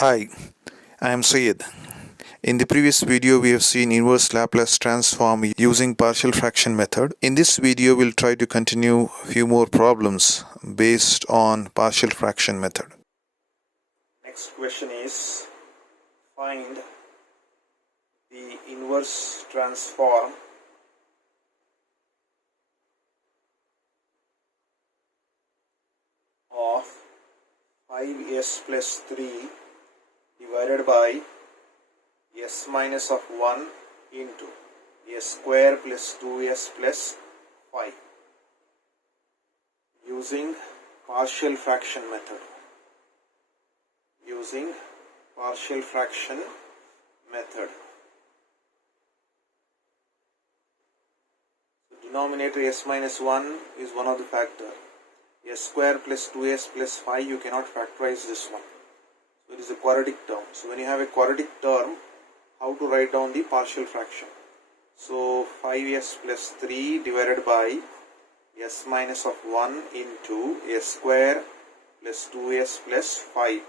Hi, I am Syed. In the previous video, we have seen inverse Laplace transform using partial fraction method. In this video, we'll try to continue a few more problems based on partial fraction method. Next question is, find the inverse transform of 5s plus 3 divided by s minus of 1 into s square plus 2s plus 5 using partial fraction method. Using partial fraction method. The denominator s minus 1 is one of the factor. S square plus 2s plus 5, you cannot factorize this one. So it is a quadratic term. So when you have a quadratic term, how to write down the partial fraction? So 5s plus 3 divided by s minus of 1 into s square plus 2s plus 5.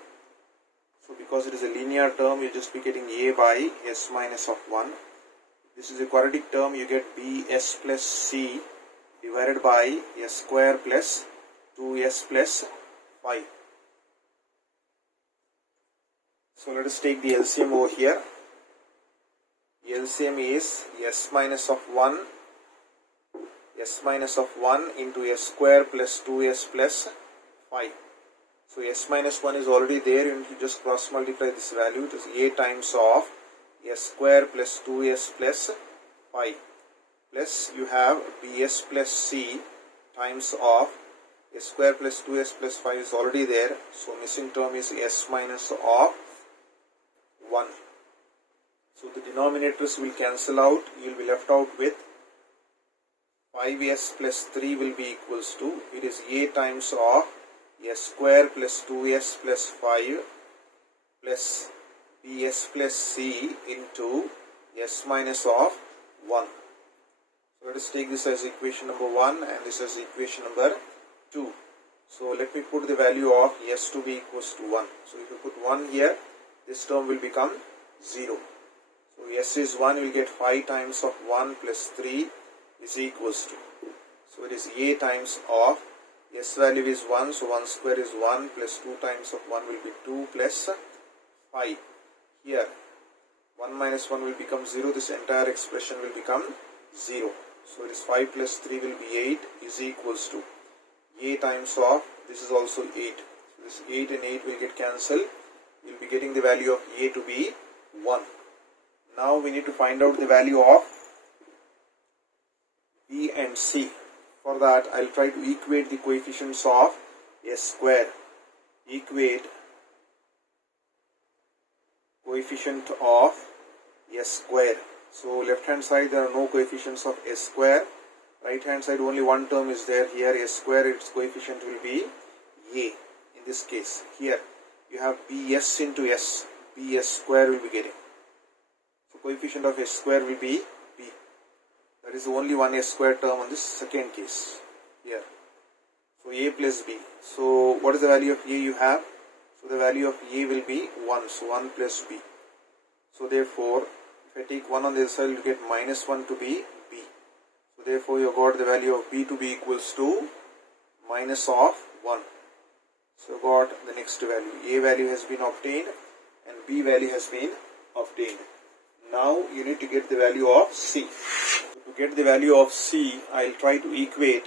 So because it is a linear term, you just be getting a by s minus of 1. This is a quadratic term, you get bs plus c divided by s square plus 2s plus 5. So let us take the LCM over here. LCM is s minus of 1 into s square plus 2s plus 5. So s minus 1 is already there, you need to just cross multiply this value. It is a times of s square plus 2s plus 5 plus you have bs plus c times of s square plus 2s plus 5 is already there. So missing term is s minus of 1. So the denominators will cancel out. You will be left out with 5s plus 3 will be equals to, it is a times of s square plus 2s plus 5 plus bs plus c into s minus of 1. So let us take this as equation number 1 and this as equation number 2. So let me put the value of s to be equals to 1. So if you put 1 here, this term will become 0. So s is 1, you will get 5 times of 1 plus 3 is equals to. So it is a times of s value is 1, so 1 square is 1 plus 2 times of 1 will be 2 plus 5. Here 1 minus 1 will become 0, this entire expression will become 0. So it is 5 plus 3 will be 8 is equals to a times of, this is also 8. So this 8 and 8 will get cancelled. We will be getting the value of a to be 1. Now we need to find out the value of b and c. For that, I will try to equate the coefficients of s square. Equate coefficient of s square. So left hand side there are no coefficients of s square. Right hand side only one term is there. Here s square, its coefficient will be a. In this case, here you have bs into s. bs square will be getting. So coefficient of s square will be b. That is only one s square term on this second case here. So a plus b. So what is the value of a you have? So the value of a will be 1. So 1 plus b. So therefore, if I take 1 on the other side, you get minus 1 to be b. So therefore, you got the value of b to be equals to minus of 1. So got the next value. A value has been obtained and b value has been obtained. Now you need to get the value of c. To get the value of c, I will try to equate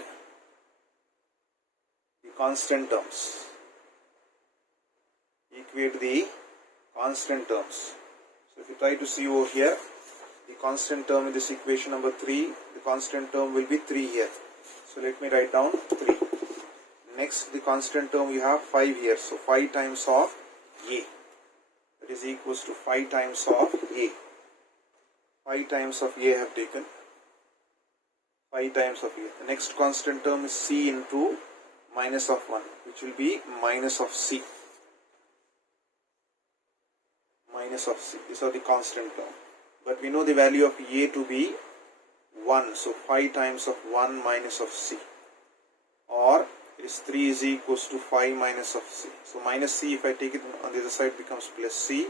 the constant terms. Equate the constant terms. So if you try to see over here, the constant term in this equation number 3, the constant term will be 3 here. So let me write down 3. Next, the constant term you have 5 here. So 5 times of a. That is equals to 5 times of a. 5 times of a I have taken. 5 times of a. The next constant term is c into minus of 1, which will be minus of c. Minus of c. These are the constant term. But we know the value of a to be 1. So 5 times of 1 minus of c. Or is 3 is equals to 5 minus of c. So minus c, if I take it on the other side, becomes plus c.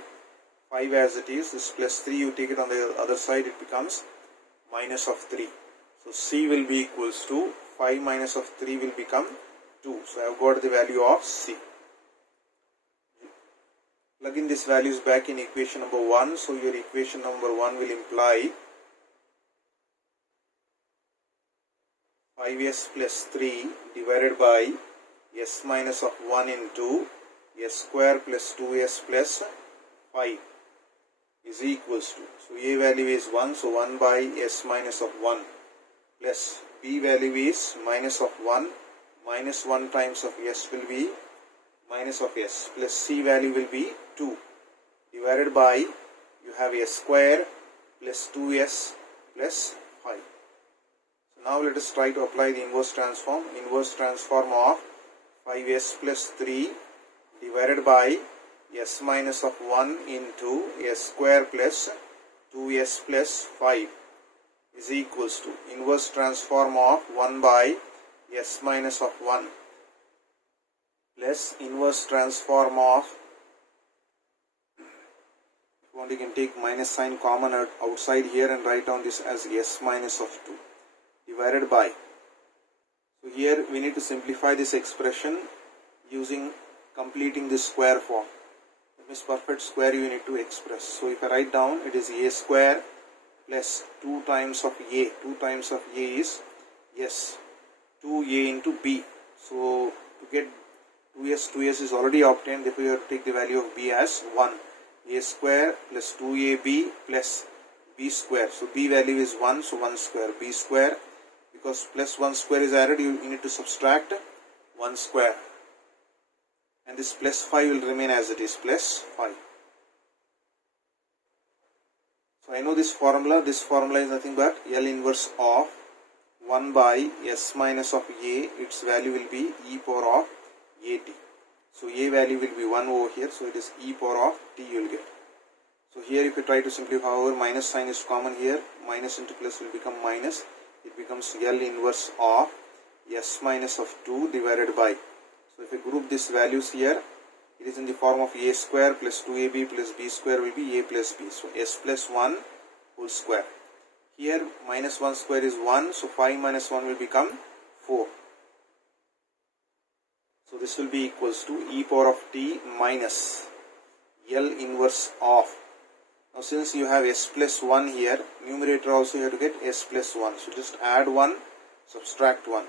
5 as it is, this plus 3 you take it on the other side, it becomes minus of 3. So c will be equals to 5 minus of 3 will become 2. So I have got the value of c. Plug in these values back in equation number 1. So your equation number 1 will imply 5s plus 3 divided by s minus of 1 into s square plus 2s plus 5 is equals to, so a value is 1, so 1 by s minus of 1 plus b value is minus of 1, minus 1 times of s will be minus of s plus c value will be 2 divided by, you have s square plus 2s plus 5. So now let us try to apply the inverse transform. Inverse transform of 5s plus 3 divided by s minus of 1 into s square plus 2s plus 5 is equals to inverse transform of 1 by s minus of 1 plus inverse transform of, if you want you can take minus sign common outside here and write down this as s minus of 2 divided by, so here we need to simplify this expression using completing this square form. That means perfect square you need to express. So if I write down, it is a square plus 2 times of a. 2 times of a is s, 2a into b. So to get 2s is already obtained, therefore you have to take the value of b as 1. A square plus 2ab plus b square. So b value is 1, so 1 square. B square, because plus 1 square is added, you need to subtract 1 square. And this plus 5 will remain as it is, plus 5. So I know this formula is nothing but L inverse of 1 by s minus of a, its value will be e power of at. So a value will be 1 over here, so it is e power of t you will get. So here if you try to simplify, however minus sign is common here, minus into plus will become minus, it becomes L inverse of s minus of 2 divided by. So if you group these values here, it is in the form of a square plus 2ab plus b square will be a plus b. So s plus 1 whole square. Here minus 1 square is 1, so 5 minus 1 will become 4. So this will be equals to e power of t minus L inverse of. Now since you have s plus 1 here, numerator also you have to get s plus 1. So just add 1, subtract 1.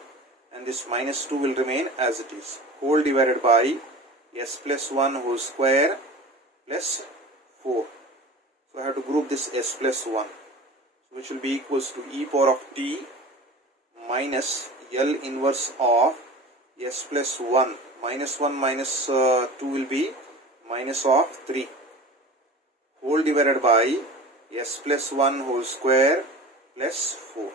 And this minus 2 will remain as it is. Whole divided by s plus 1 whole square plus 4. So I have to group this s plus 1. So which will be equals to e power of t minus L inverse of s plus 1. Minus 1 minus 2 will be minus of 3. Whole divided by s plus 1 whole square plus 4.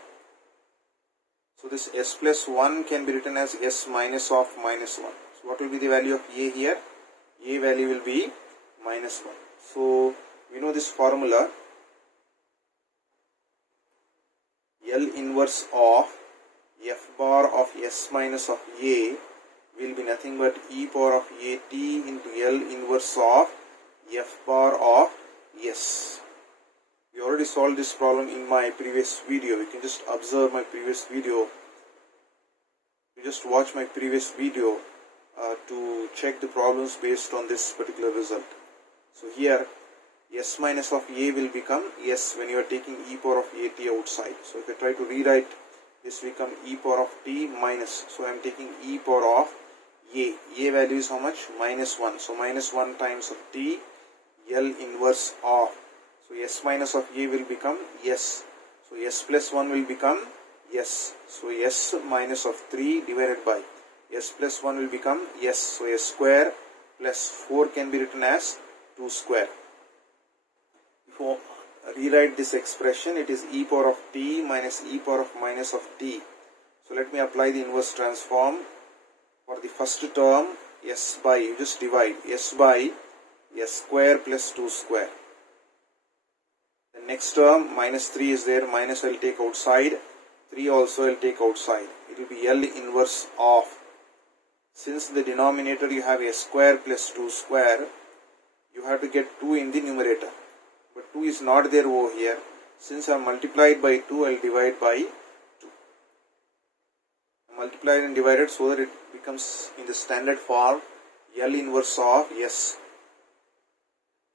So this s plus 1 can be written as s minus of minus 1. So what will be the value of a here? A value will be minus 1. So we know this formula, L inverse of f bar of s minus of a will be nothing but e power of at into L inverse of f bar of s. We already solved this problem in my previous video. You can just observe my previous video. You just watch my previous video to check the problems based on this particular result. So here s minus of a will become s when you are taking e power of at outside. So if I try to rewrite this, become e power of t minus. So I am taking e power of a. A value is how much? Minus 1. So minus 1 times of t, L inverse of. So s minus of a will become s. So s plus 1 will become s. So s minus of 3 divided by s plus 1 will become s. So s square plus 4 can be written as 2 square. If you rewrite this expression, it is e power of t minus e power of minus of t. So let me apply the inverse transform. For the first term, s by, you just divide s by s square plus 2 square. The next term, minus 3 is there, minus I will take outside, 3 also I will take outside. It will be L inverse of Since the denominator you have a square plus 2 square, you have to get 2 in the numerator. But 2 is not there over here. Since I multiplied by 2, I will divide by 2. Multiplied and divided so that it becomes in the standard form L inverse of S.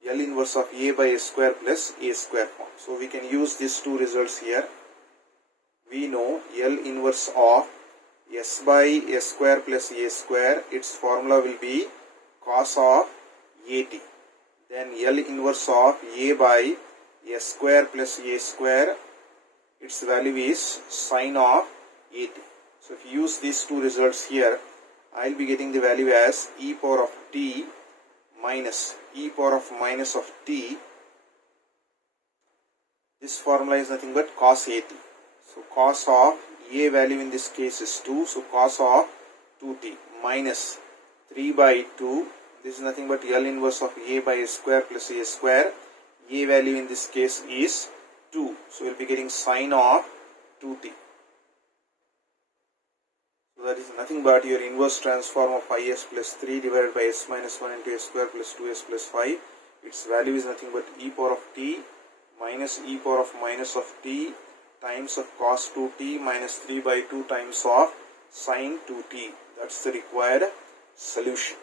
L inverse of A by S square plus A square form. So we can use these two results here. We know L inverse of S by S square plus A square, its formula will be cos of AT. Then L inverse of A by S square plus A square, its value is sine of AT. So if you use these two results here, I will be getting the value as e power of t minus e power of minus of t. This formula is nothing but cos AT. So cos of A value in this case is 2. So cos of 2t minus 3 by 2. This is nothing but L inverse of A by A square plus A square. A value in this case is 2. So we will be getting sine of 2t. So that is nothing but your inverse transform of is plus 3 divided by s minus 1 into s square plus 2s plus 5. Its value is nothing but e power of t minus e power of minus of t times of cos 2t minus 3 by 2 times of sine 2t. That's the required solution.